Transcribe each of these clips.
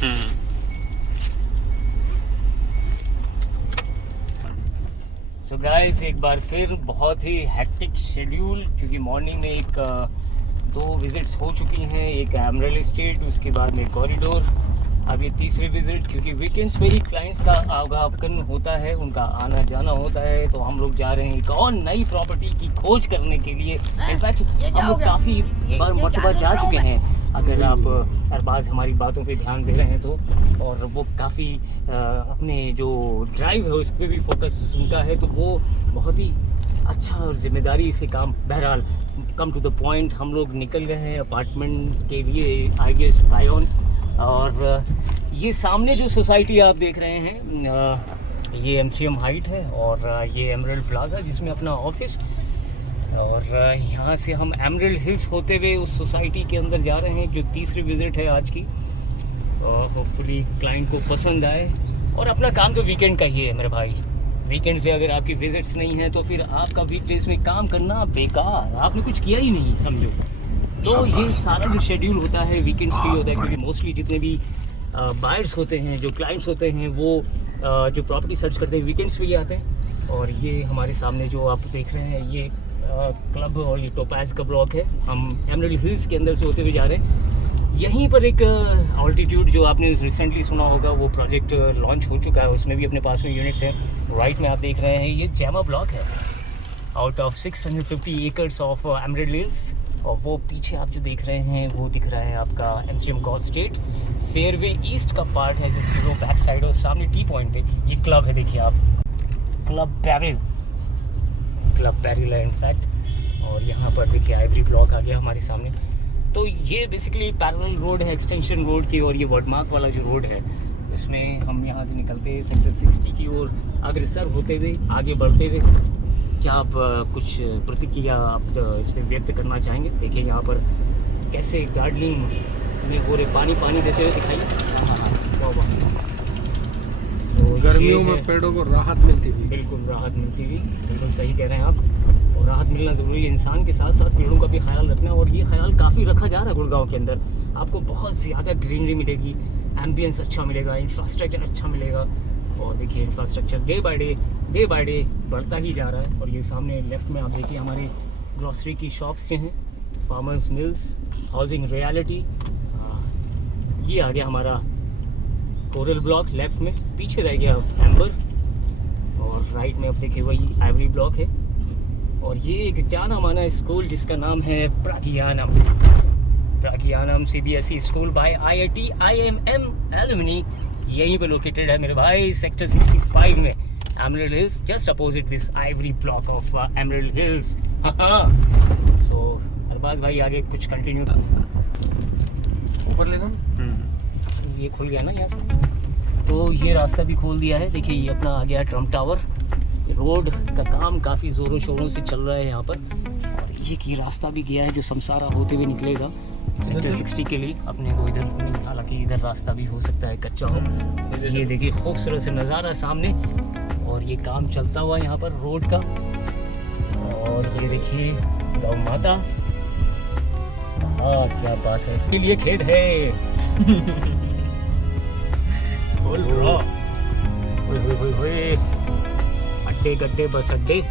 So guys, एक बार फिर बहुत ही हैक्टिक शेड्यूल, क्योंकि मॉर्निंग में दो विजिट्स हो चुकी हैं। एक एमरल्ड स्टेट, उसके बाद में कॉरिडोर, अब ये तीसरी विजिट, क्योंकि वीकेंड्स में ही क्लाइंट्स का आवागमन होता है, उनका आना जाना होता है। तो हम लोग जा रहे हैं एक और नई प्रॉपर्टी की खोज करने के लिए। इनफैक्ट हम लोग काफ़ी मरतबा जा चुके हैं, अगर आप अरबाज हमारी बातों पे ध्यान दे रहे हैं तो। और वो काफ़ी अपने जो ड्राइव है उस पर भी फोकस उनका है, तो वो बहुत ही अच्छा और ज़िम्मेदारी से काम। बहरहाल कम टू द पॉइंट, हम लोग निकल गए हैं अपार्टमेंट के लिए, आई गेस स्काईऑन। और ये सामने जो सोसाइटी आप देख रहे हैं, ये M3M हाइट है, और ये एमरल्ड प्लाजा जिसमें अपना ऑफिस। और यहाँ से हम एमरल्ड हिल्स होते हुए उस सोसाइटी के अंदर जा रहे हैं, जो तीसरी विज़िट है आज की। होपफुली क्लाइंट को पसंद आए। और अपना काम तो वीकेंड का ही है मेरे भाई। वीकेंड पे अगर आपकी विजिट्स नहीं हैं तो फिर आपका वीकडेज में काम करना बेकार, आपने कुछ किया ही नहीं समझो। तो ये सारा जो शेड्यूल होता है वीकेंड्स पे होता है, क्योंकि मोस्टली जितने भी बायर्स होते हैं, जो क्लाइंट्स होते हैं, वो जो प्रॉपर्टी सर्च करते हैं वीकेंड्स पे ही आते हैं। और ये हमारे सामने जो आप देख रहे हैं, ये क्लब और ये टोपाज का ब्लॉक है। हम एमरल्ड हिल्स के अंदर से होते हुए जा रहे हैं। यहीं पर एक ऑल्टीट्यूड जो आपने रिसेंटली सुना होगा, वो प्रोजेक्ट लॉन्च हो चुका है, उसमें भी अपने पास में यूनिट्स हैं। राइट में आप देख रहे हैं, ये जैमा ब्लॉक है, out of 650 acres of Emerald hills. और वो पीछे आप जो देख रहे हैं वो दिख रहा है आपका M3M God state fairway east का पार्ट है, जिसकी वो बैक साइड और सामने टी पॉइंट पे ये क्लब है। देखिए आप, क्लब पैरिल है इनफैक्ट। और यहाँ पर देखिए आइवरी ब्लॉक आ गया हमारे सामने। तो ये बेसिकली पैरेलल रोड है एक्सटेंशन रोड की, और ये वर्डमार्क वाला जो रोड है इसमें हम यहाँ से निकलते हैं सेक्टर 60 की ओर अग्रसर होते हुए, आगे बढ़ते हुए। क्या आप कुछ प्रतिक्रिया आप इस पर व्यक्त करना चाहेंगे? देखिए यहाँ पर कैसे गार्डनिंग में हो रहे, पानी देते हुए दिखाइए। हाँ, तो गर्मियों में पेड़ों को राहत मिलती हुई, बिल्कुल राहत मिलती हुई, बिल्कुल सही कह रहे हैं आप। और राहत मिलना ज़रूरी है, इंसान के साथ साथ पेड़ों का भी ख्याल रखना। और ये ख्याल काफ़ी रखा जा रहा है गुड़गांव के अंदर। आपको बहुत ज़्यादा ग्रीनरी मिलेगी, एम्बियंस अच्छा मिलेगा, इंफ्रास्ट्रक्चर अच्छा मिलेगा। और देखिए इंफ्रास्ट्रक्चर डे बाय डे बढ़ता ही जा रहा है। और ये सामने लेफ्ट में आप देखिए हमारे ग्रॉसरी की शॉप्स जो हैं, फार्मर्स मिल्स, हाउसिंग रियलिटी। ये आ गया हमारा कोरल ब्लॉक लेफ्ट में, पीछे रह गया एम्बर। और राइट में अब देखिए वही आइवरी ब्लॉक है। और ये एक जाना माना स्कूल जिसका नाम है Pragyanam CBSE school by IIT IMM alumni, यहीं पे लोकेटेड है मेरे भाई, सेक्टर 65 में, Emerald Hills, just opposite this ivory block of Emerald Hills. So Arbaz भाई आगे कुछ कंटिन्यू। ऊपर लेना, ये खुल गया ना यहाँ से, तो ये रास्ता भी खोल दिया है। देखिए ये अपना आ गया ट्रम्प टावर। रोड का काम काफ़ी ज़ोरों शोरों से चल रहा है यहाँ पर। और ये की रास्ता भी गया है जो समसारा होते हुए निकलेगा सेक्टर 60 के लिए। अपने को इधर नहीं, हालांकि इधर रास्ता भी हो सकता है कच्चा हो। ये देखिए खूबसूरत से नज़ारा सामने, और ये काम चलता हुआ यहाँ पर रोड का। और ये देखिए गौ माता, हाँ क्या बात है, इसके लिए खेत है। अड्डे गड्डे बस अड्डे।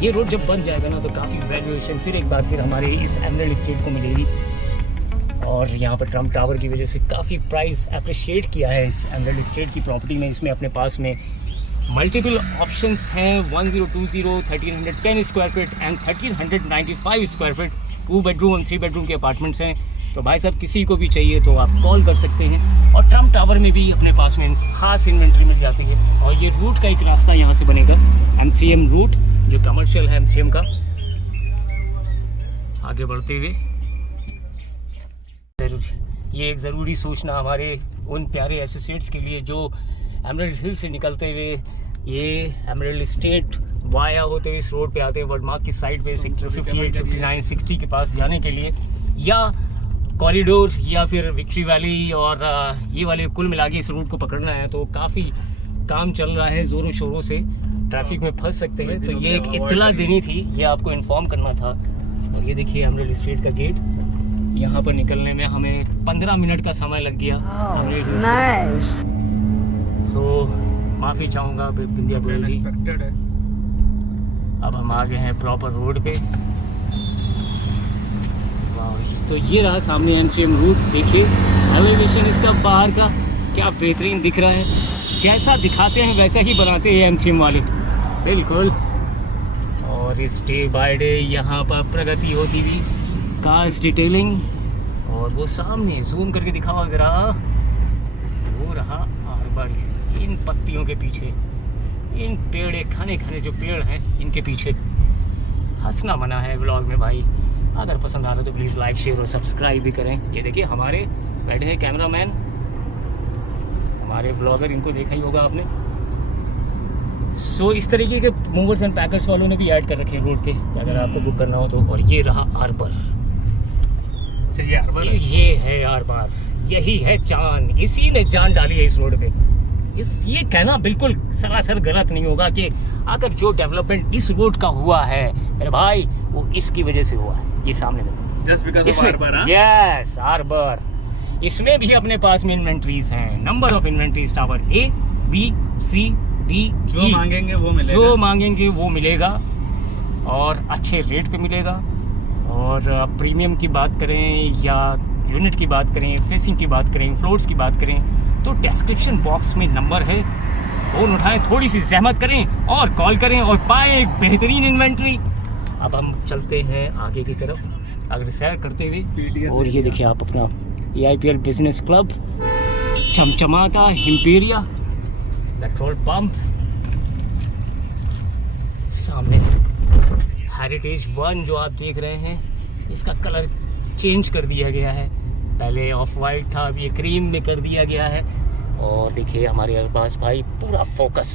ये रोड जब बन जाएगा ना तो काफ़ी वैल्यूएशन फिर एक बार फिर हमारे इस एमरल्ड स्टेट को मिलेगी। और यहाँ पर ट्रम्प टावर की वजह से काफ़ी प्राइस अप्रिशिएट किया है इस एमरल्ड स्टेट की प्रॉपर्टी में। इसमें अपने पास में मल्टीपल ऑप्शंस हैं, 1020, 1310 square feet and 1395 square feet, 2 bedroom और 3 बेडरूम के अपार्टमेंट्स हैं। तो भाई साहब किसी को भी चाहिए तो आप कॉल कर सकते हैं। और ट्रम्प टावर में भी अपने पास में ख़ास इन्वेंट्री मिल जाती है। और ये रूट का एक रास्ता यहाँ से बनेगा, M3M रूट, जो कमर्शियल है M3M का। आगे बढ़ते हुए ये एक ज़रूरी सूचना हमारे उन प्यारे एसोसिएट्स के लिए जो एमरल्ड हिल से निकलते हुए ये एमरल्ड स्टेट वाया होते हुए इस रोड पे आते हैं वर्डमार्क की साइड पे, सेक्टर 58, 59, 60 के पास जाने के लिए, या कॉरिडोर या फिर विक्ट्री वैली और ये वाले कुल मिला के इस रूट को पकड़ना है। तो काफ़ी काम चल रहा है ज़ोरों शोरों से, ट्रैफिक में फंस सकते हैं। तो ये एक इत्तला देनी थी, ये आपको इन्फॉर्म करना था। और ये देखिए एमरल्ड स्टेट का गेट, यहाँ पर निकलने में हमें 15 मिनट का समय लग गया। सो माफ़ी चाहूँगा बिंदिया गोयल जी। अनएक्सपेक्टेड है। अब हम आ गए हैं प्रॉपर रोड पे। वाह, तो ये रहा सामने एमसीएम रूट। देखिए एलिवेशन इसका बाहर का क्या बेहतरीन दिख रहा है। जैसा दिखाते हैं वैसा ही बनाते हैं एमसीएम वाले, बिल्कुल। और इस डे बाय डे यहाँ पर प्रगति होती हुई, कार्स डिटेलिंग। और वो सामने जूम करके दिखाओ ज़रा, वो रहा आर्बर। इन पत्तियों के पीछे, इन पेड़, खाने जो पेड़ हैं इनके पीछे हंसना मना है व्लॉग में भाई। अगर पसंद आता तो प्लीज़ लाइक शेयर और सब्सक्राइब भी करें। ये देखिए हमारे बैठे हैं कैमरामैन, हमारे व्लॉगर, इनको देखा ही होगा आपने। सो इस तरीके के मूवर्स एंड पैकर्स वालों ने भी ऐड कर रखे हैं रोड पे, अगर आपको बुक करना हो तो। और ये रहा आर्बर। ये आर्बर है। ये है आर्बर, यही है जान, इसी ने जान डाली है इस रोड पे। ये कहना बिल्कुल सरासर गलत नहीं होगा कि अगर जो डेवलपमेंट इस रोड का हुआ है मेरे भाई, वो इसकी वजह से हुआ है। ये सामने देखो, just because of arbor. Yes arbor. इसमें भी अपने पास में इन्वेंट्रीज हैं, number of inventories tower A, B, C, D, जो E। मांगेंगे वो मिलेगा। जो मांगेंगे वो मिलेगा और अच्छे रेट पे मिलेगा। और प्रीमियम की बात करें या यूनिट की बात करें, फेसिंग की बात करें, फ्लोर्स की बात करें, तो डिस्क्रिप्शन बॉक्स में नंबर है, फ़ोन उठाएं, थोड़ी सी जहमत करें और कॉल करें और पाएं एक बेहतरीन इन्वेंट्री। अब हम चलते हैं आगे की तरफ, अगर सैर करते हुए। और ये देखिए आप अपना AIPL बिजनेस क्लब, चमचमाता हिम्पेरिया पेट्रोल पंप, सामने हेरिटेज 1 जो आप देख रहे हैं, इसका कलर चेंज कर दिया गया है। पहले ऑफ वाइट था, अब ये क्रीम में कर दिया गया है। और देखिए हमारे अरबाज भाई पूरा फोकस,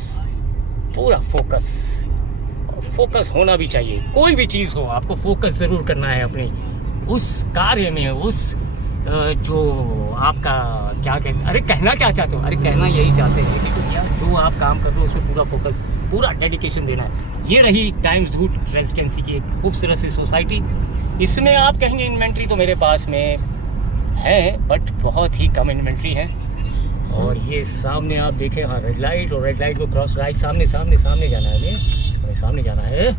और फोकस होना भी चाहिए। कोई भी चीज़ हो आपको फोकस ज़रूर करना है अपने उस कार्य में, उस जो आपका क्या कहते हैं, अरे कहना क्या चाहते हो, अरे कहना यही चाहते हैं कि भैया जो आप काम कर रहे हो उसमें पूरा फोकस, पूरा डेडिकेशन देना है। ये रही टाइम्स धूट रेजिडेंसी की एक खूबसूरत सी सोसाइटी। इसमें आप कहेंगे इन्वेंट्री तो मेरे पास में है, बट बहुत ही कम इन्वेंट्री है। और ये सामने आप देखें, हाँ रेड लाइट, और रेड लाइट को क्रॉस राइट, सामने जाना है, हमें सामने जाना है।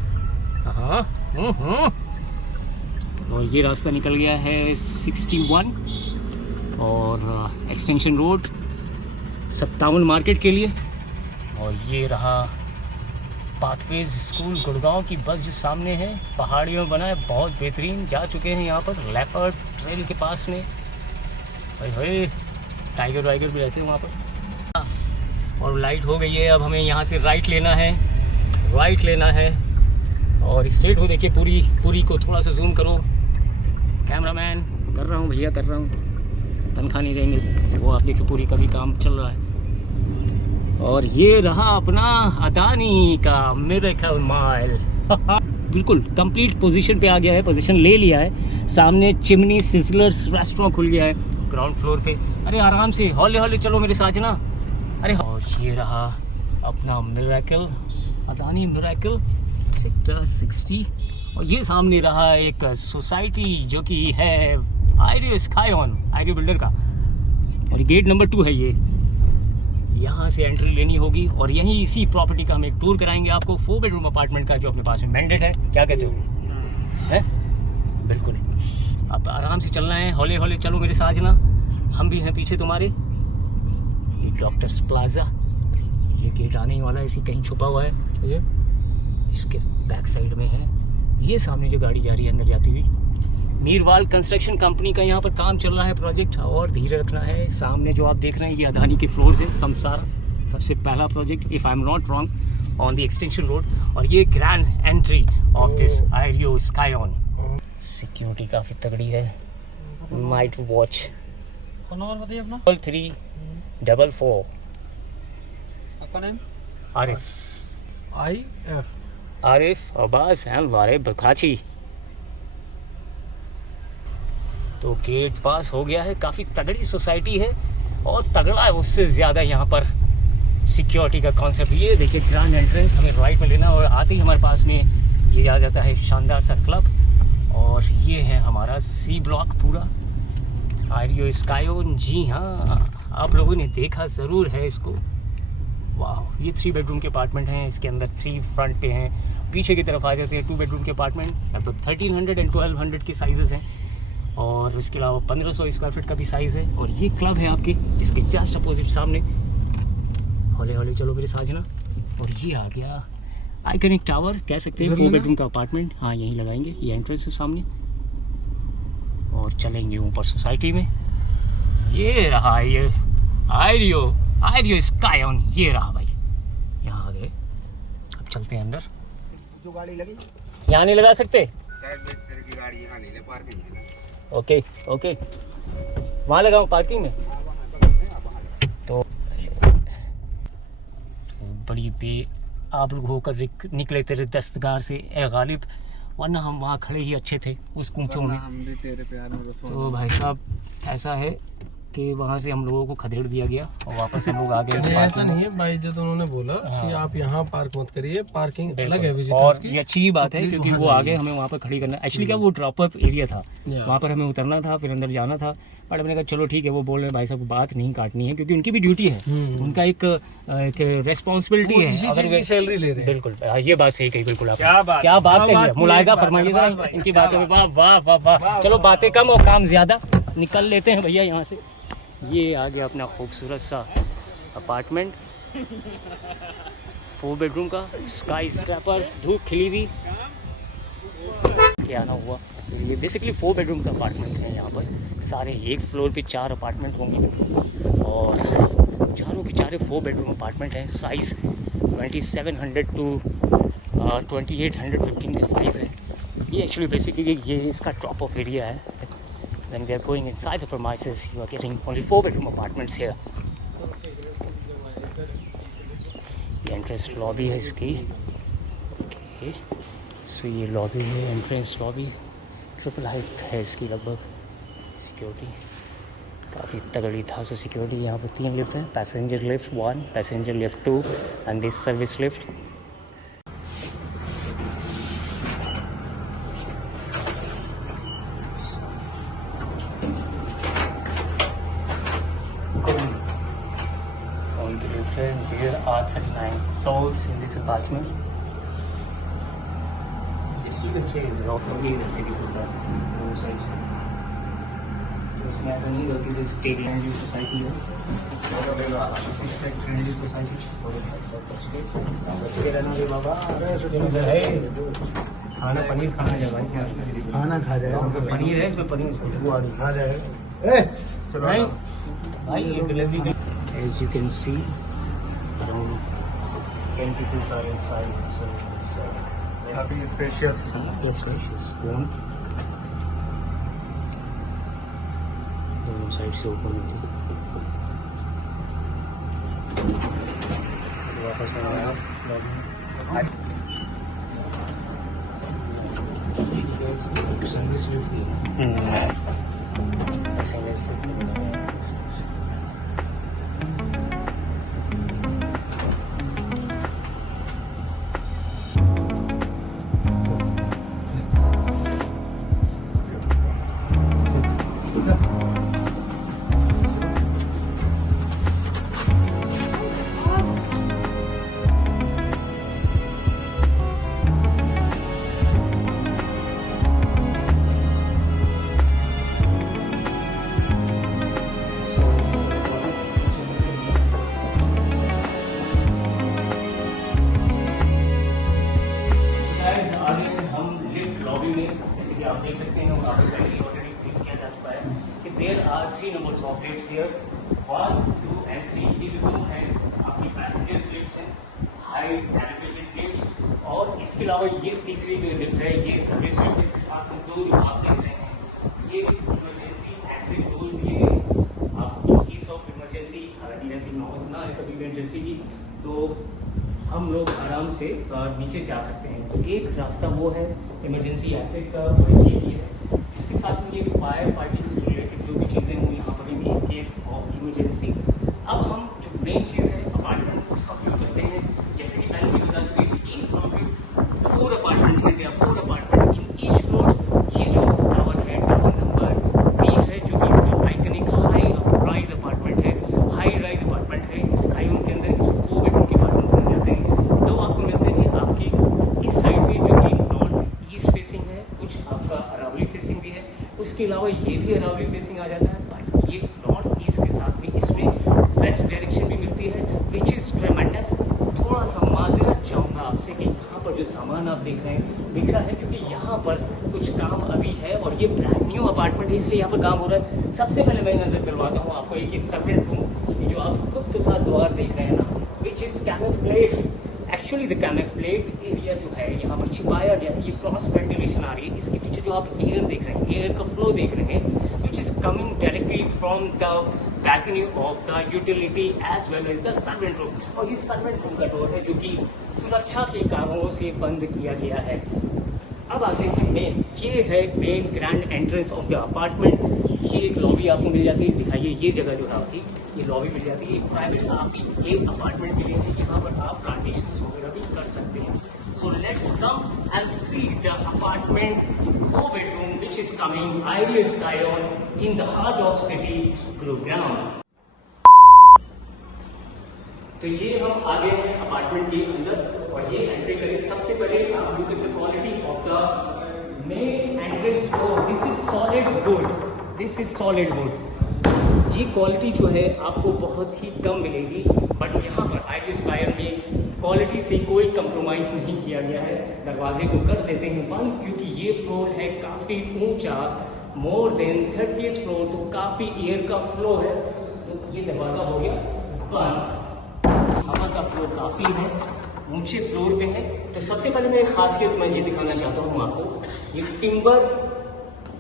हाँ और ये रास्ता निकल गया है 61 और एक्सटेंशन रोड 57 मार्केट के लिए। और ये रहा पाथवेज स्कूल गुड़गांव की बस जो सामने है, पहाड़ियों में बना है, बहुत बेहतरीन। जा चुके हैं यहाँ पर लेपर्ड ट्रेल के पास में, भाई टाइगर वाइगर भी रहते हैं वहाँ पर। और लाइट हो गई है, अब हमें यहाँ से राइट लेना है। और स्ट्रेट हो, देखिए पूरी को थोड़ा सा जूम करो कैमरामैन, कर रहा हूँ भैया, कर रहा हूँ, तनख्वाह नहीं देंगे वो। आप देखिए पूरी का भी काम चल रहा है। और ये रहा अपना अदानी का मिरेकल माइल। बिल्कुल कंप्लीट पोजीशन पे आ गया है, पोजीशन ले लिया है। सामने चिमनी सिजलर्स रेस्टोरेंट खुल गया है ग्राउंड फ्लोर पे। अरे आराम से, हौले चलो मेरे साथ ना। अरे और ये रहा अपना मिरेकल, अदानी मिरेकल सेक्टर 60। और ये सामने रहा एक सोसाइटी जो कि है आयरियो स्काईऑन, आयरियो बिल्डर का। और गेट नंबर 2 है ये, यहाँ से एंट्री लेनी होगी। और यहीं इसी प्रॉपर्टी का हम एक टूर कराएंगे आपको, 4 बेडरूम अपार्टमेंट का जो अपने पास में मैंडेट है। क्या कहते हो? है बिल्कुल। अब आराम से चलना है, हौले चलो मेरे साथ ना, हम भी हैं पीछे तुम्हारे। ये डॉक्टर्स प्लाजा, ये गेट आने ही वाला है, इसी कहीं छुपा हुआ है, ये इसके बैक साइड में है। ये सामने जो गाड़ी जा रही है अंदर जाती हुई, मीरवाल कंस्ट्रक्शन कंपनी का यहाँ पर काम चल रहा है प्रोजेक्ट। और धीरे रखना है। सामने जो आप देख रहे हैं ये अदानी के फ्लोर है, समसार सबसे पहला project, if I am not wrong, on the extension road. और ये grand entry of this Ireo Skyon. Security काफ़ी तगड़ी है। Night watch. फोन नंबर बताइए अपना। 344। आपका नाम? आरिफ अब्बास एंड वारे बरखाची। तो गेट पास हो गया है। काफ़ी तगड़ी सोसाइटी है और तगड़ा है उससे ज़्यादा यहाँ पर सिक्योरिटी का कॉन्सेप्ट। ये देखिए ग्रैंड एंट्रेंस, हमें राइट में लेना और आते ही हमारे पास में ये आ जाता है शानदार सा क्लब। और ये है हमारा सी ब्लॉक पूरा, आइडियो स्काईओन। जी हाँ, आप लोगों ने देखा ज़रूर है इसको। वाह, ये 3 बेडरूम के अपार्टमेंट हैं। इसके अंदर 3 फ्रंट पे हैं। पीछे की तरफ आ जाते हैं 2 बेडरूम के अपार्टमेंट, या तो 1300 एंड 1200 की साइजेस हैं, और उसके अलावा 1500 स्क्वायर फीट का भी साइज़ है। और ये क्लब है आपके इसके जस्ट अपोजिट सामने। हौले हौले चलो मेरे साजना। और ये आ गया आइकनिक टावर, कह सकते हैं 4 बेडरूम का अपार्टमेंट। हाँ, यहीं लगाएंगे, ये एंट्रेंस है सामने, और चलेंगे ऊपर सोसाइटी में। ये रहा ये आइडियो स्काईओन, ये रहा भाई। यहाँ आ गए, अब चलते हैं अंदर। जो गाड़ी लगी यहाँ नहीं लगा सकते? साइड में तेरे की गाड़ी यहाँ नहीं ले, पार्किंग है ना। ओके ओके, वहाँ लगाऊँ पार्किंग में? तो बड़ी बे आप लोग होकर निकले तेरे दस्तगार से ए गालिब, वरना हम वहाँ खड़े ही अच्छे थे उस कूचों में। हम भी तेरे प्यार में तो भाई साहब ऐसा है कि वहाँ से हम लोगों को खदेड़ दिया गया और वापस हम लोग आ गए। ऐसा नहीं है भाई, जब उन्होंने बोला कि आप यहाँ पार्क मत करिए, पार्किंग अलग है और विजिटर्स की। ये अच्छी बात है क्योंकि वो आगे हमें वहाँ पर खड़ी करना। एक्चुअली क्या वो ड्रॉप अप एरिया था, वहाँ पर हमें उतरना था, फिर अंदर जाना था। बट मैंने कहा चलो ठीक है, वो बोल रहे हैं भाई साहब बात नहीं काटनी है, क्योंकि उनकी भी ड्यूटी है, उनका एक रेस्पॉन्सिबिलिटी है। इसी चीज की सैलरी ले रहे हैं। बिल्कुल, ये बात सही कही बिल्कुल आप। क्या बात कही है, मुलायजा फरमाइए जरा इनकी बातों में। वाह वाह वाह वाह। चलो बातें कम और काम ज़्यादा, निकल लेते हैं भैया यहाँ से। ये आ गया अपना खूबसूरत सा अपार्टमेंट, 4 बेडरूम का, स्काई स्क्रैपर, धूप खिली हुई। क्या ना हुआ, ये बेसिकली 4 बेडरूम का अपार्टमेंट है। यहाँ पर सारे एक फ्लोर पे 4 अपार्टमेंट होंगे, और चारों के चारे 4 बेडरूम अपार्टमेंट हैं। साइज़ 2700 टू 2815 का साइज़ है। ये एक्चुअली बेसिकली ये इसका ड्रॉप ऑफ एरिया है। When we are going inside the premises, you are getting only 4 bedroom apartments here. ये एंट्रेंस लॉबी है इसकी। ओके, सो ये लॉबी है, एंट्रेंस लॉबी। ट्रिपल हाइट है इसकी लगभग। सिक्योरिटी काफ़ी तगड़ी था। सो सिक्योरिटी यहाँ पर 3 लिफ्ट हैं, passenger lift 1, passenger lift 2 and this service lift. There are 39 floors in this apartment. This you can say is rock only in the city होता है दोनों साइड से। उसमें ऐसा नहीं होता कि जैसे टेक फ्रेंडली सोसाइटी है, फ्रेंडली सोसाइटी बच्चे रहना रे बाबा। खाना पनीर खाना है भाई, क्या खाना खा जाए। पनीर है इसमें, पनीर खुशबू आ रही खा जाए। है भाई। ये delivery as you can see around 10 people are inside, so it's काफी स्पेशियस। spacious. दोनों साइड से ओपन होती है। वापस आया सर्विस लिफ्ट है। आप देख सकते हैं ऑलरेडी ब्रीफ किया जा चुका है कि there are 3 numbers of lifts here, 1, 2 and 3। ये जो है आपकी पैसेंजर्स लिफ्ट्स हैं, हाई एलिवेटेड लिफ्ट्स। और इसके अलावा ये तीसरी जो लिफ्ट है ये सर्विस लिफ्ट। इसके साथ में 2 जो आप देख रहे हैं ये इमरजेंसी एक्सिट डोर्स दिए गए आपको, केस ऑफ इमरजेंसी। हालांकि ऐसी नौबत ना है कभी इमरजेंसी की, तो हम लोग आराम से नीचे जा सकते हैं। तो एक रास्ता वो है इमरजेंसी एक्सिट का, ये भी है। इसके साथ में ये फायर फाइटिंग से रिलेटेड जो भी चीज़ें हुई यहाँ पर भी केस ऑफ इमरजेंसी। अब हम जो मेन चीज़ है अपार्टमेंट उसका उपयोग करते हैं। जैसे कि पहले भी बता चुके हैं कि 1 फ्लोर पे 4 अपार्टमेंट है, 4 अपार्टमेंट इन ईच फ्लोर। ये भी अरावली फेसिंग आ जाता है, बट ये नॉर्थ ईस्ट के साथ में इसमें वेस्ट डायरेक्शन भी मिलती है, विच इज़ ट्रेमेंडस। थोड़ा सा माजरत चाहूँगा आपसे कि यहाँ पर जो सामान आप देख रहे हैं दिख रहा है, क्योंकि यहाँ पर कुछ काम अभी है और ये ब्रांड न्यू अपार्टमेंट है, इसलिए यहाँ पर काम हो रहा है। सबसे पहले मैं नज़र दिलवाता हूँ आपको एक सर्वेंट रूम, जो आप खुद के साथ द्वार देख रहे हैं ना, which is camouflage. Actually the camouflage area जो है यहाँ पर छिपाया गया है, ये क्रॉस वेंटिलेशन आ रही है। इसके पीछे जो आप एयर देख रहे हैं, एयर का फ्लो देख रहे हैं, which is coming directly from the balcony of the utility as well as the servant room। और ये servant room का डोर है जो कि सुरक्षा के कारणों से बंद किया गया है। अब आते हैं मेन, ये है main grand entrance of the apartment. ये एक लॉबी आपको मिल जाती है, दिखाइए ये जगह जो है आपकी, ये लॉबी मिल जाती है। प्राइवेट आपकी एक अपार्टमेंट के लिए है, यहाँ पर आप प्लांटेशंस वगैरह भी कर सकते हैं। So let's come and see the apartment 4 bedroom which is coming Idea Scion in the heart of city Gurugram। तो ये हम आ गए हैं अपार्टमेंट के अंदर और ये एंट्री करें। सबसे पहले आप look at the quality of the main entrance door. This is solid wood, this is solid wood. ये क्वालिटी जो है आपको बहुत ही कम मिलेगी, बट यहाँ पर आइडिया स्क्वायर में क्वालिटी से कोई कंप्रोमाइज़ नहीं किया गया है। दरवाजे को कर देते हैं बंद, क्योंकि ये फ्लोर है काफ़ी ऊंचा, मोर देन 30th फ्लोर, तो काफ़ी एयर का फ्लो है। तो ये दरवाज़ा हो गया बंद। हवा का फ्लो काफ़ी है, ऊंचे फ्लोर पे है। तो सबसे पहले मैं खासियत मैं ये दिखाना चाहता हूँ आपको, इस टिम्बर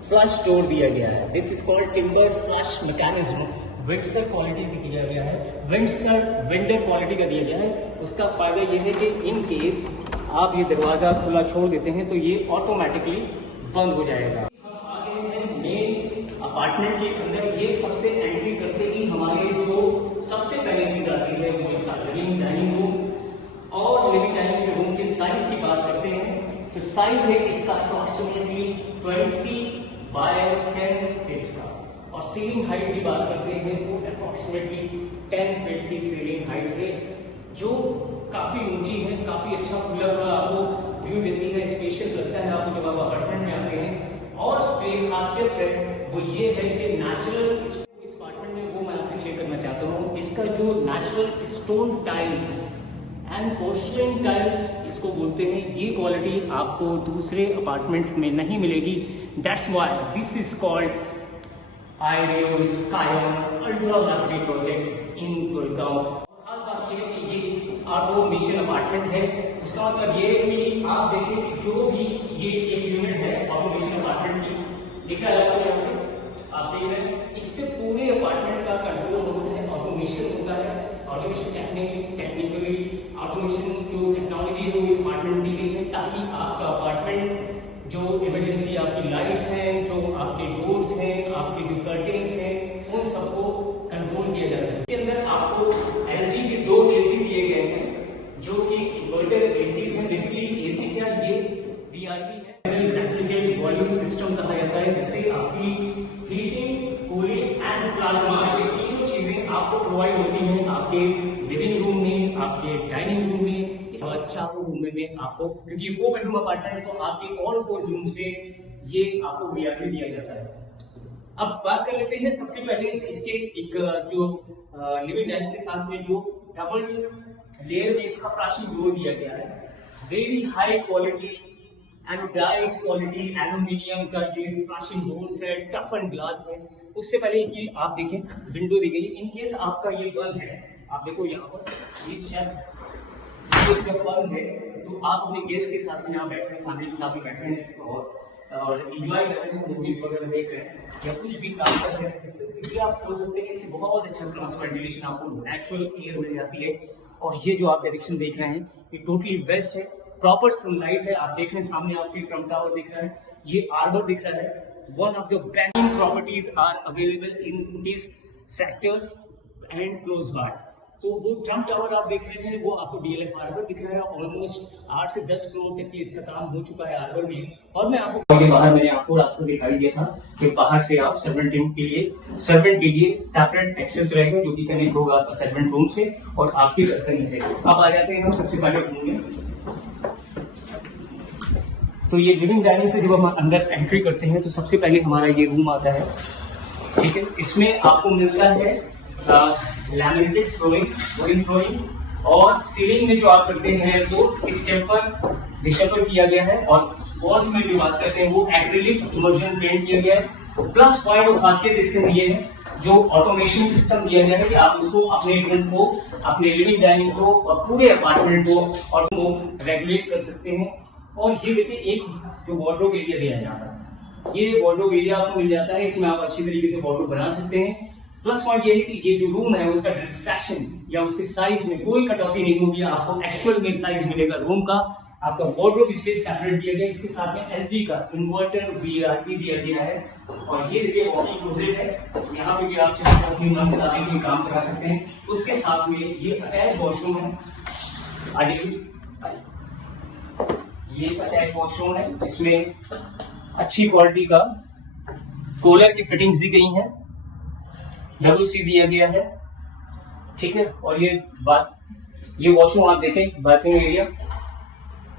फ्लश डोर दिया गया है। This is called timber flush mechanism. Windsor quality दिया गया है, विंडर क्वालिटी का दिया गया है। उसका फायदा ये है कि इन केस आप ये दरवाज़ा खुला छोड़ देते हैं तो ये ऑटोमेटिकली बंद हो जाएगा। हम आ गए हैं मेन अपार्टमेंट के अंदर। ये सबसे एंट्री करते ही हमारे जो सबसे पहले चीज आती है वो इसका लिविंग डाइनिंग रूम। और लिविंग डाइनिंग रूम के साइज की बात करते हैं तो साइज है इसका अप्रॉक्सीमेटली 20 बाय 10 फीट का। और सीलिंग हाइट की बात करते हैं तो अप्रॉक्सीमेटली 10 फीट की सीलिंग हाइट है, जो काफ़ी ऊंची है, काफ़ी अच्छा खुला खुला आपको व्यू देती है, स्पेशियस लगता है आपको जब आप अपार्टमेंट में आते हैं। और जो एक खासियत है वो ये है कि नेचुरल इस अपार्टमेंट में, वो मैं आपसे शेयर करना चाहता हूँ, इसका जो natural stone tiles and porcelain tiles इसको बोलते हैं, ये क्वालिटी आपको दूसरे अपार्टमेंट में नहीं मिलेगी। That's why this is called Idea Scion ultra luxury project in Gurgaon. खास बात यह है कि ये ऑटोमेशन अपार्टमेंट है। उसका मतलब ये है कि आप देखिए कि जो भी ये एक यूनिट है ऑटोमेशन अपार्टमेंट की, दिख रहा है आपको यहाँ से, आप देख रहे हैं, इससे पूरे अपार्टमेंट का कंट्रोल होता है, ऑटोमेशन होता है। ऑटोमेशन टेक्निकली ऑटोमेशन जो टेक्नोलॉजी है वो इस अपार्टमेंट दी गई है, ताकि आपका अपार्टमेंट जो इमरजेंसी आपकी लाइट्स हैं, जो आपके डोर्स हैं, आपके जो कर्टेन्स हैं, उन सबको कंट्रोल किया जा सके। इसके अंदर आपको LG के 2 AC दिए गए हैं, जो कि इन्वर्टर एसीज हैं। बेसिकली एसी क्या, ये VRV है, रेफ्रिजरेट वॉल्यूम सिस्टम कहा जाता है, जिससे आपकी हीटिंग, कूलिंग एंड प्लाज्मा, ये तीनों चीजें आपको प्रोवाइड होती हैं आपके लिविंग रूम में, आपके डाइनिंग रूम में, चारों रूम में आपको, क्योंकि 4 बेडरूम अपार्टमेंट है तो आपके ऑल 4 रूम्स में ये आपको VRV दिया जाता है। अब बात कर लेते हैं सबसे पहले इसके एक जो लिविंग डाइनिंग के साथ में जो डबल लेयर में इसका फ्लशिंग डोर दिया गया है, very high quality anodize quality aluminium का ये फ्लशिंग डोर्स है, टफ एंड ग्लास है। उससे पहले कि आप देखें विंडो दी गई, इन केस आपका ये बंद है, आप देखो यहाँ पर ये शेल्फ जब बंद है तो आप अपने गेस्ट के साथ में यहाँ बैठे हैं, फैमिली के साथ में बैठे हैं और इंजॉय कर रहे हैं, मूवीज वगैरह देख रहे हैं या कुछ भी काम कर रहे हैं, तो आप बोल सकते हैं इससे बहुत अच्छा क्रॉस वेंटिलेशन आपको नेचुरल एयर मिल जाती है। और ये जो आप डायरेक्शन देख रहे हैं ये टोटली वेस्ट है, प्रॉपर सनलाइट है। आप देख रहे हैं सामने आपके ट्रम्प टावर दिख रहा है, ये आर्बर दिख रहा है। One of the best properties are available in this sectors and close by. तो वो ट्रम्प टावर आप देख रहे हैं वो आपको DLF आर्बर दिख रहा है, ऑलमोस्ट 8 से 10 करोड़ तक की इसका काम हो चुका है आर्बर में। और मैं आपको बाहर मैंने आपको रास्ता दिखाई दिया था कि बाहर से आप सर्वेंट के लिए सेपरेट एक्सेस रहेगा, जो कि कनेक्ट होगा आपका सर्वेंट रूम से और आपकी बालकनी से। अब आ जाते हैं हम सबसे पहले रूम में। तो ये लिविंग डाइनिंग से जब हम अंदर एंट्री करते हैं तो सबसे पहले हमारा ये रूम आता है, ठीक है। इसमें आपको मिलता है लैमिनेटेड फ्लोरिंग, वुडन फ्लोरिंग, और सीलिंग में जो आप करते हैं तो डिस्टेम्पर किया गया है, और वॉल्स में जो बात करते हैं वो एक्रिलिक इमर्जन पेंट किया गया है। प्लस पॉइंट और खासियत इसके अंदर ये है जो ऑटोमेशन सिस्टम दिया गया है कि आप उसको अपने रूम को, अपने लिविंग डाइनिंग को और पूरे अपार्टमेंट को और रेगुलेट कर सकते हैं। और ये देखिए एक जो वार्डरोब एरिया दिया जाता है, ये वार्डरोब एरिया आपको मिल जाता है, इसमें आप अच्छी तरीके से वार्डरोब बना सकते हैं। प्लस पॉइंट ये है कि ये जो रूम है उसका डिस्ट्रैक्शन या उसके साइज में कोई कटौती नहीं होगी, आपको एक्चुअल में साइज मिलेगा रूम का। आपका वार्डरोब स्पेस सेपरेट दिया गया, इसके साथ में एलजी का इन्वर्टर वीआरपी दिया गया है। और ये देखिए वॉकिंग क्लोजेट है, यहाँ पे भी आप अपनी मनचाहे के काम करा सकते हैं। उसके साथ में ये अटैच वॉशरूम है, ये अटैच वॉशरूम है, इसमें अच्छी क्वालिटी का कूलर की फिटिंग्स दी गई है, WC दिया गया है, ठीक है। और ये वॉशरूम आप देखें, बाथिंग एरिया,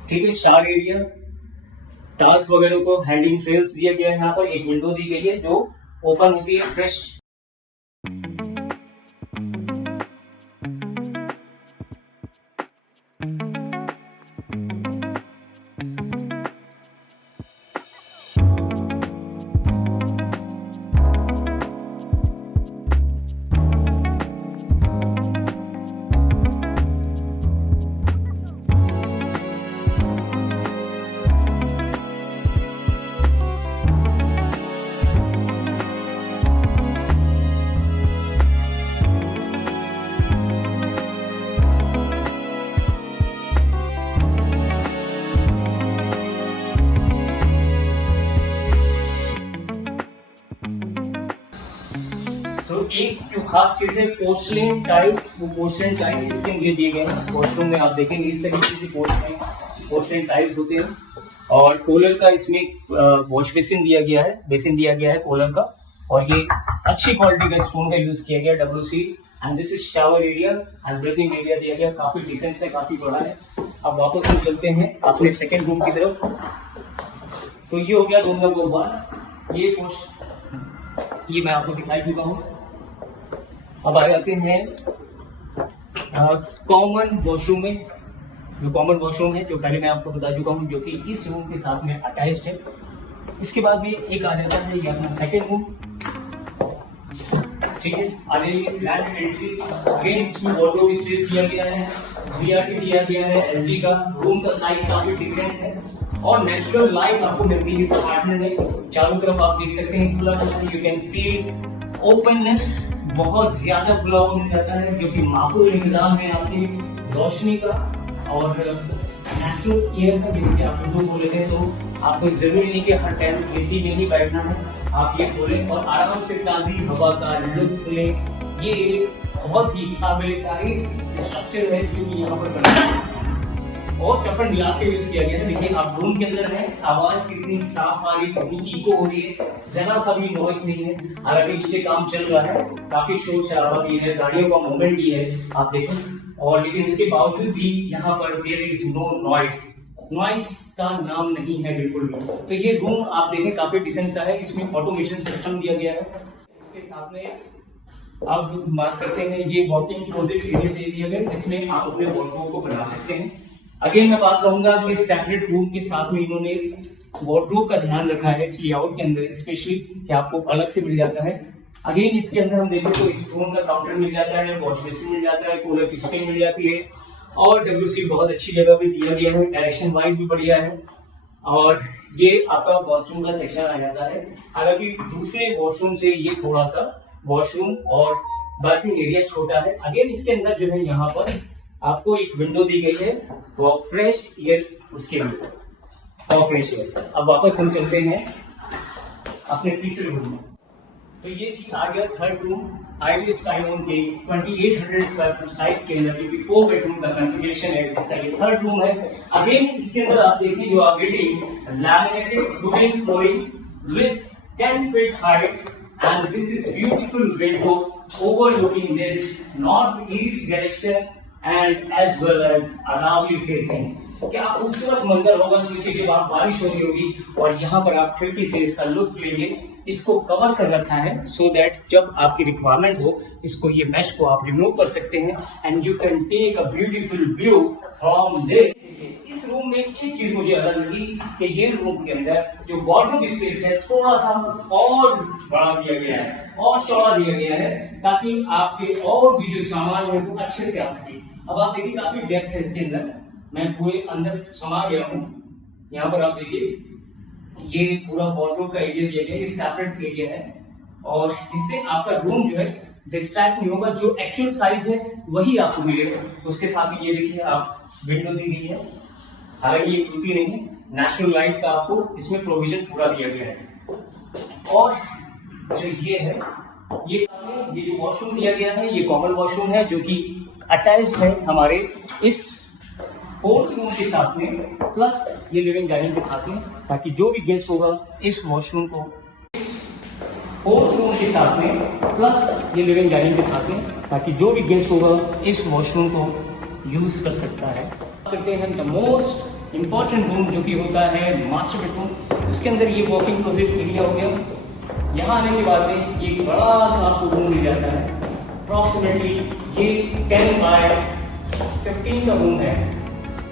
ठीक है, शावर एरिया, टाल्स वगैरह को हैंडिंग ट्रेल्स दिया गया है। यहाँ पर एक विंडो दी गई है जो ओपन होती है फ्रेश। तो एक जो खास चीज है पोर्सलिन टाइल्स, वो पोर्सलिन टाइल्स इसके लिए दिए गए हैं। वॉशरूम में आप देखेंगे इस तरीके से पोर्सलिन टाइल्स होते हैं। और कूलर का इसमें वॉश बेसिन दिया गया है कूलर का, और ये अच्छी क्वालिटी का स्टोन का यूज किया गया WC। And this is shower area and breathing area दिया गया, काफी डिसेंट है, काफी बड़ा है। अब वापस हम चलते हैं अपने सेकेंड रूम की तरफ। तो ये हो गया रूम नंबर 1, ये मैं आपको दिखाई चुका हूँ। अब आ जाते हैं कॉमन वॉशरूम में। जो कॉमन वॉशरूम है जो पहले मैं आपको बता चुका हूँ, जो कि इस रूम के साथ में अटैच्ड है। इसके बाद में एक आ जाता है ये अपना सेकेंड रूम, ठीक है। आ जाइए लैंड एंट्री, अगेन इसमें वार्डरोब स्पेस दिया गया है, वीआरपी दिया गया है एलजी का। रूम का साइज काफी डिसेंट है और नेचुरल लाइट आपको मिलती है इस अपार्टमेंट में। चारों तरफ आप देख सकते हैं plus you can feel openness, बहुत ज्यादा खुला हुआ मिल जाता है, जो कि माकूल इंतजाम है आपके रोशनी का और नेचुरल एयर का। जैसे आप विंडो खोले थे तो आपको जरूरी नहीं कि हर टाइम एसी में ही बैठना है, आप ये खोलें और आराम से ताज़ी हवा का लुत्फ लें। ये एक बहुत ही काबिल तारीफ स्ट्रक्चर है जो कि यहाँ पर बना है और टफन ग्लास का यूज किया गया है। देखिए आप रूम के अंदर हैं, आवाज कितनी साफ आ रही है, कितनी इको हो रही है, जरा सा भी नॉइस नहीं है। हालांकि नीचे काम चल रहा है, काफी शोर शराबा भी है, गाड़ियों का मूवमेंट भी है आप देखें, और लेकिन उसके बावजूद भी यहाँ पर देयर इज नो नॉइस का नाम नहीं है बिल्कुल भी। तो ये रूम आप देखें काफी डिसेंट सा है, इसमें ऑटोमेशन सिस्टम दिया गया है। इसके साथ में आप बात करते हैं, ये वॉकिंग क्लोजेट एरिया दे दिया गया जिसमें आप अपने वार्डरोब को बना सकते हैं। अगेन मैं बात कहूंगा कि सेपरेट रूम के साथ में इन्होंने वार्डरोब का ध्यान रखा है इस लेआउट के अंदर, स्पेशली कि आपको अलग से मिल जाता है। अगेन इसके अंदर हम देखें तो स्टोन का काउंटर मिल जाता है, वॉश बेसिन मिल जाता है, कूलर की फिटिंग मिल जाती है और WC बहुत अच्छी जगह पे दिया गया है, डायरेक्शन वाइज भी बढ़िया है। और ये आपका वॉशरूम का सेक्शन आ जाता है। हालांकि दूसरे वॉशरूम से ये थोड़ा सा वॉशरूम और बाथिंग एरिया छोटा है। अगेन इसके अंदर जो है यहाँ पर आपको एक विंडो दी गई है वो फ्रेश एयर उसके लिए और फ्रेश एयर। अब वापस हम चलते हैं अपने तीसरे रूम में। तो ये चीज आ गया थर्ड रूम, आइरिस स्काईलोन के 2800 स्क्वायर फुट साइज के अंदर, जो कि 4 बेडरूम का कॉन्फ़िगरेशन है, जिसका ये थर्ड रूम है। अगेन इसके अंदर आप देखिए you are getting laminated wooden flooring with 10 feet height and this is beautiful window overlooking this northeast direction and as well as a lovely facing क्या खूबसूरत मंजर होगा। सोचिए जब आप बारिश हो रही होगी और यहाँ पर आप खिड़की से इसका लुत्फ लेंगे। इसको कवर कर रखा है सो दैट जब आपकी रिक्वायरमेंट हो इसको ये मैश को आप रिमूव कर सकते हैं and you can take a beautiful view from there. इस रूम में एक चीज मुझे अलग लगी कि ये रूम के अंदर जो वार्डरोब स्पेस है थोड़ा सा और बढ़ा दिया गया है और चौड़ा दिया गया है ताकि आपके और भी जो सामान है वो अच्छे से आ सके। अब आप देखिए काफी डेप्थ है इसके अंदर, मैं पूरे अंदर समा गया हूँ। यहाँ पर आप देखिए ये पूरा वार्डरोब का एरिया दिया गया है, ये सेपरेट एरिया है और इससे आपका रूम जो है डिस्ट्रैक्ट नहीं होगा। जो एक्चुअल साइज है वही आपको मिलेगा। उसके साथ ही ये देखिए आप विंडो दी गई है, हालांकि ये खुलती नहीं है, नेचुरल लाइट का आपको इसमें प्रोविजन पूरा दिया गया है। और जो ये है ये जो वॉशरूम दिया गया है ये कॉमन वॉशरूम है जो कि अटैच्ड है हमारे इस फोर्थ रूम के साथ में, प्लस ये लिविंग डाइनिंग के साथ में, ताकि जो भी गेस्ट होगा इस वॉशरूम को फोर्थ रूम के साथ में, प्लस ये लिविंग डाइनिंग के साथ में, ताकि जो भी गेस्ट होगा इस वॉशरूम को यूज कर सकता है। करते हैं द मोस्ट इंपॉर्टेंट रूम जो कि होता है मास्टर बेडरूम। उसके अंदर ये वॉकिंग क्लोजेट एरिया हो गया। यहाँ आने के बाद में ये बड़ा सा आपको रूम मिल जाता है। अप्रॉक्सीमेटली ये 10 बाय 15 का रूम है,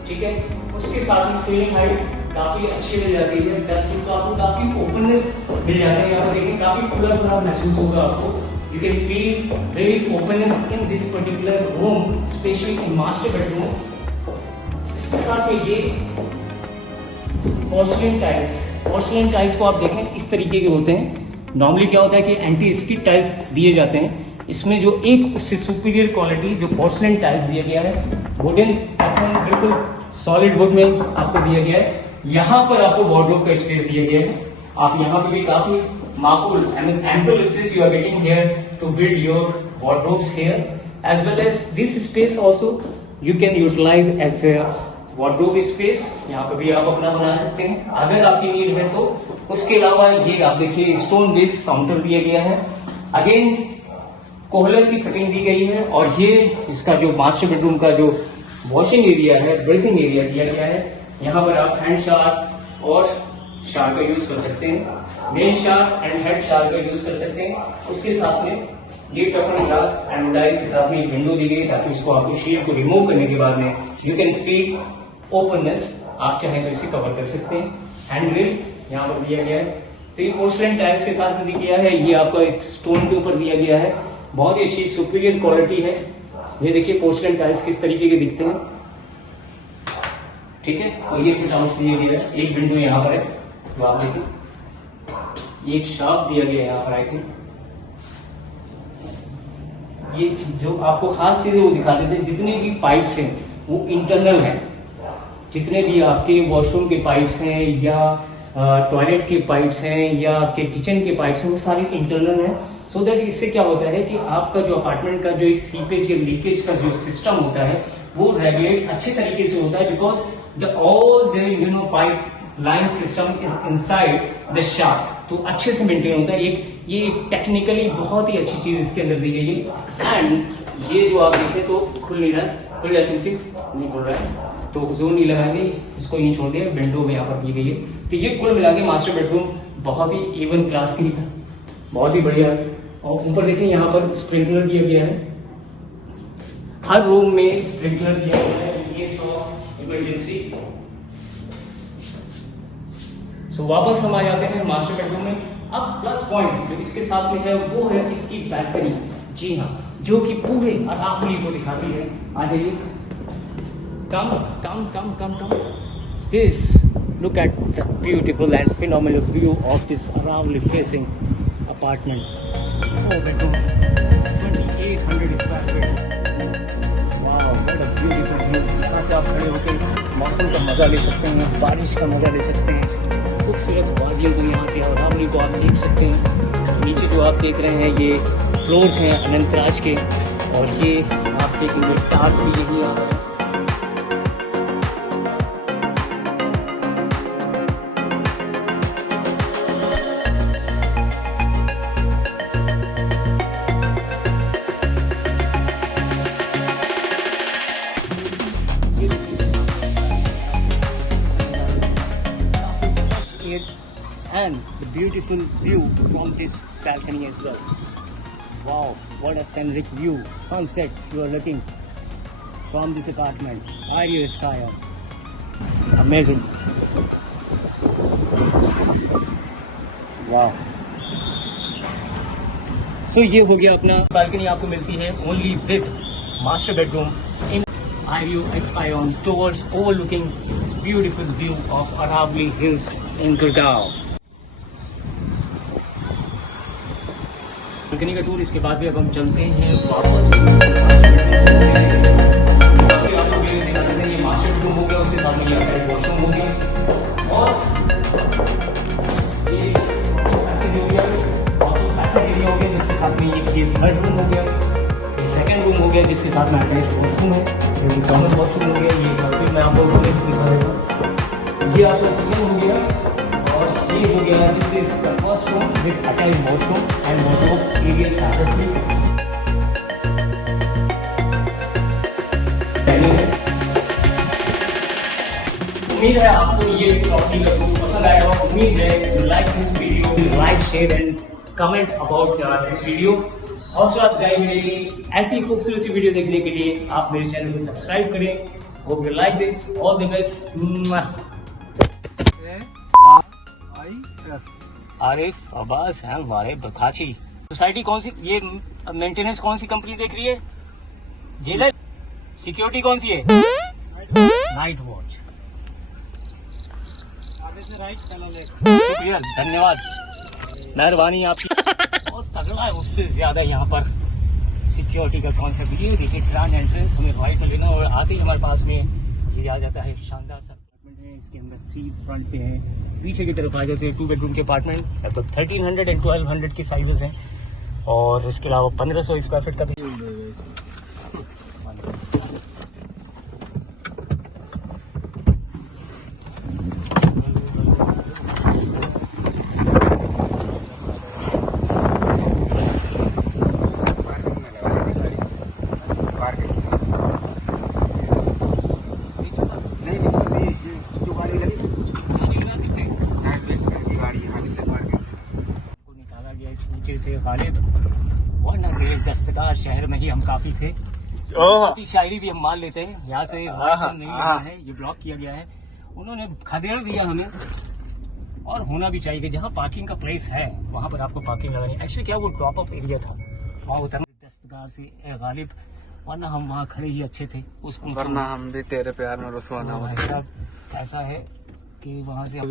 ठीक है। उसके साथ ही सीलिंग हाइट काफी अच्छी मिल जाती है, 10 फुट, तो आपको काफी ओपननेस मिल जाता है। यहाँ पर देखिए काफी खुला खुला महसूस होगा आपको। You can feel very openness in this particular room, especially in master bedroom. इसके साथ में ये पोर्सलिन टाइल्स को आप देखें इस तरीके के होते हैं। नॉर्मली क्या होता है कि एंटी स्किड टाइल्स दिए जाते हैं, इसमें जो एक उससे सुपीरियर क्वालिटी जो पोर्सलिन टाइल्स दिया गया है, वुडन बिल्कुल सॉलिड वुड में आपको दिया गया है। यहाँ पर आपको वार्डरोब का स्पेस दिया गया है। आप यहाँ पे भी काफी माकूल ample space you are getting here to build your wardrobes here, as well as this space also you can utilize as a wardrobe space। यहाँ पे भी आप अपना बना सकते हैं अगर आपकी नीड है तो। उसके अलावा ये आप देखिए स्टोन बेस काउंटर दिया गया है, अगेन कोहलर की फिटिंग दी गई है। और ये इसका जो मास्टर बेडरूम का जो वॉशिंग एरिया है, ब्रीथिंग एरिया दिया गया है। यहाँ पर आप हैंड शावर और शावर का यूज कर सकते हैं, main shower and head shower का यूज कर सकते हैं। उसके साथ में ये टफन ग्लास एनोडाइज के साथ में एक विंडो दी गई ताकि उसको आपको शील्ड को रिमूव करने के बाद में यू कैन फील ओपननेस। आप चाहें तो इसे कवर कर सकते हैं। हैंड ग्रिल यहाँ पर दिया गया है। तो ये पोर्सलिन टाइल्स के साथ में दिया गया है, ये आपका एक स्टोन के ऊपर दिया गया है, बहुत ही अच्छी सुपीरियर क्वालिटी है। ये देखिए पोर्सलिन टाइल्स किस तरीके के दिखते हैं, ठीक है। और ये फिट आउट दिया गया है, एक विंडो यहाँ पर है तो आप देखिए, एक शाफ्ट दिया गया है यहाँ पर। आई थिंक ये जो आपको खास चीजें वो दिखा देते हैं, जितने भी पाइप्स हैं वो इंटरनल हैं। जितने भी आपके वॉशरूम के पाइप्स हैं या टॉयलेट के पाइप्स हैं या आपके किचन के पाइप्स हैं वो सारे इंटरनल हैं। सो दैट इससे क्या होता है कि आपका जो अपार्टमेंट का जो एक सीपेज या लीकेज का जो सिस्टम होता है वो रेगुलेट अच्छे तरीके से होता है, because the all the pipe line system is inside the shaft, तो अच्छे से मेंटेन होता है। ये टेक्निकली बहुत ही अच्छी चीज इसके अंदर दी गई है। एंड ये जो आप देखें तो खुल नहीं रहा, खुल रहा नहीं खुल रहा है, तो जोन नहीं लगाएंगे, इसको यूं छोड़ दिया, विंडो में यहाँ पर दी गई है। तो ये कुल मिला के मास्टर बेडरूम बहुत ही एवन क्लास की, बहुत ही बढ़िया। और ऊपर देखें यहाँ पर स्प्रिंकलर दिया गया है, हर रूम में स्प्रिंकलर दिया गया है, ये इमरजेंसी। सो वापस हम आ जाते हैं मास्टर बेडरूम में। अब प्लस पॉइंट जो इसके साथ में है वो है इसकी बैल्कनी। जी हाँ, जो कि पूरे अरावली को दिखाती है। आ जाइए, come. This, look at the beautiful and phenomenal view of this Aravali facing apartment. Oh, bedroom, 2800 square feet. Wow, what a beautiful view. यहाँ से आप खड़े होकर मौसम का मजा ले सकते हैं, बारिश का मजा ले सकते हैं, खूबसूरत वादियों को यहाँ से अरावली को आप देख सकते हैं। नीचे जो आप देख रहे हैं ये फ्लोर्स हैं अनंतराज के, और ये आप देखेंगे टार्क भी यही आ रहा है। beautiful view from this balcony as well. Wow, what a scenic view. Sunset you are looking from this apartment. Irish sky. Amazing. Wow. So ये हो गया अपना balcony आपको मिलती है only with master bedroom in Iview Skyline towards overlooking this beautiful view of Aravali Hills in Gurgaon. balcony का tour इसके बाद भी अब हम चलते हैं वापस ये मास्टर बेडरूम हो गया, उसके साथ में ये अटैच वॉशरूम हो गया और ये पैसेज हो गया और पैसेज एरिया हो गया जिसके साथ में ये थर्ड रूम हो गया, ये सेकंड रूम हो गया जिसके साथ में अटैच वॉशरूम है, ये कॉमन वॉशरूम हो गया, ये फिर मैं आपको दिखा देता हूँ। ये आपका किचन हो गया और ये हो गया this is the first room with attach washroom and wardrobe area separately. उम्मीद है आपको ये प्रॉपर्टी का टूर पसंद आएगा। उम्मीद है you like this video, like share and comment about this video. हौसला अफजाई मिलेगी ऐसी खूबसूरत सी वीडियो देखने के लिए आप मेरे चैनल को सब्सक्राइब करें। Hope you like this, all the best. Arif Abbas हैं हमारे बरखाची। सोसाइटी कौन सी, ये मेंटेनेंस कौन सी कंपनी देख रही है? जेलर। सिक्योरिटी कौन सी है? Night watch. शुक्रिया, धन्यवाद, मेहरबानी आपकी। बहुत तगड़ा है, उससे ज्यादा यहाँ पर सिक्योरिटी का कॉन्सेप्ट। ये देखिए ग्रैंड एंट्रेंस, हमें राइट में लेना और आते ही हमारे पास में ये आ जाता है शानदार सा अपार्टमेंट है। इसके अंदर 3 फ्रंट पे है, पीछे की तरफ आ जाते हैं 2 बेडरूम के अपार्टमेंट। तो 1300 एंड 1200 के साइजेस हैं और इसके अलावा 1500 स्क्वायर फीट का भी। से गालिब वरना एक दस्तकार शहर में ही हम काफी थे। की शायरी भी हम मान लेते हैं। यहाँ से नहीं लेना है, ये ब्लॉक किया गया है। उन्होंने खदेड़ दिया हमें और होना भी चाहिए कि जहाँ पार्किंग का प्लेस है वहाँ पर आपको पार्किंग लगानी। एक्चुअली क्या वो ड्रॉप अप एरिया था, वहाँ उतरना दस्तकार से गालिब, वरना हम वहाँ खड़े ही अच्छे थे। उसको वरना हम भी तेरे प्यार में रुसवाना होता। ऐसा है कि वहाँ से और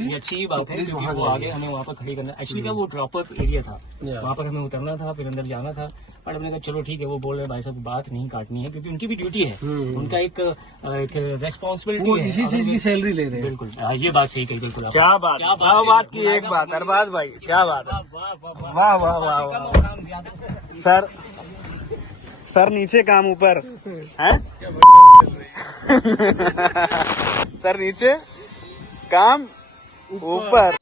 ये अच्छी बात है जो वो आगे हमें वहाँ पर खड़ी करना। एक्चुअली क्या वो ड्रॉप अप एरिया था, वहाँ पर हमें उतरना था, फिर अंदर जाना था। बट हमने कहा चलो ठीक है, वो बोल रहे भाई साहब बात नहीं काटनी है क्योंकि उनकी भी ड्यूटी है, उनका एक रेस्पॉन्सिबिलिटी है, इसी चीज की सैलरी ले रहे हैं। बिल्कुल ये बात सही कही। बिल्कुल क्या बात की एक बात अरबाज भाई, क्या बात है। वाह वाह वाह वाह। सर नीचे काम ऊपर है। सर नीचे काम ऊपर।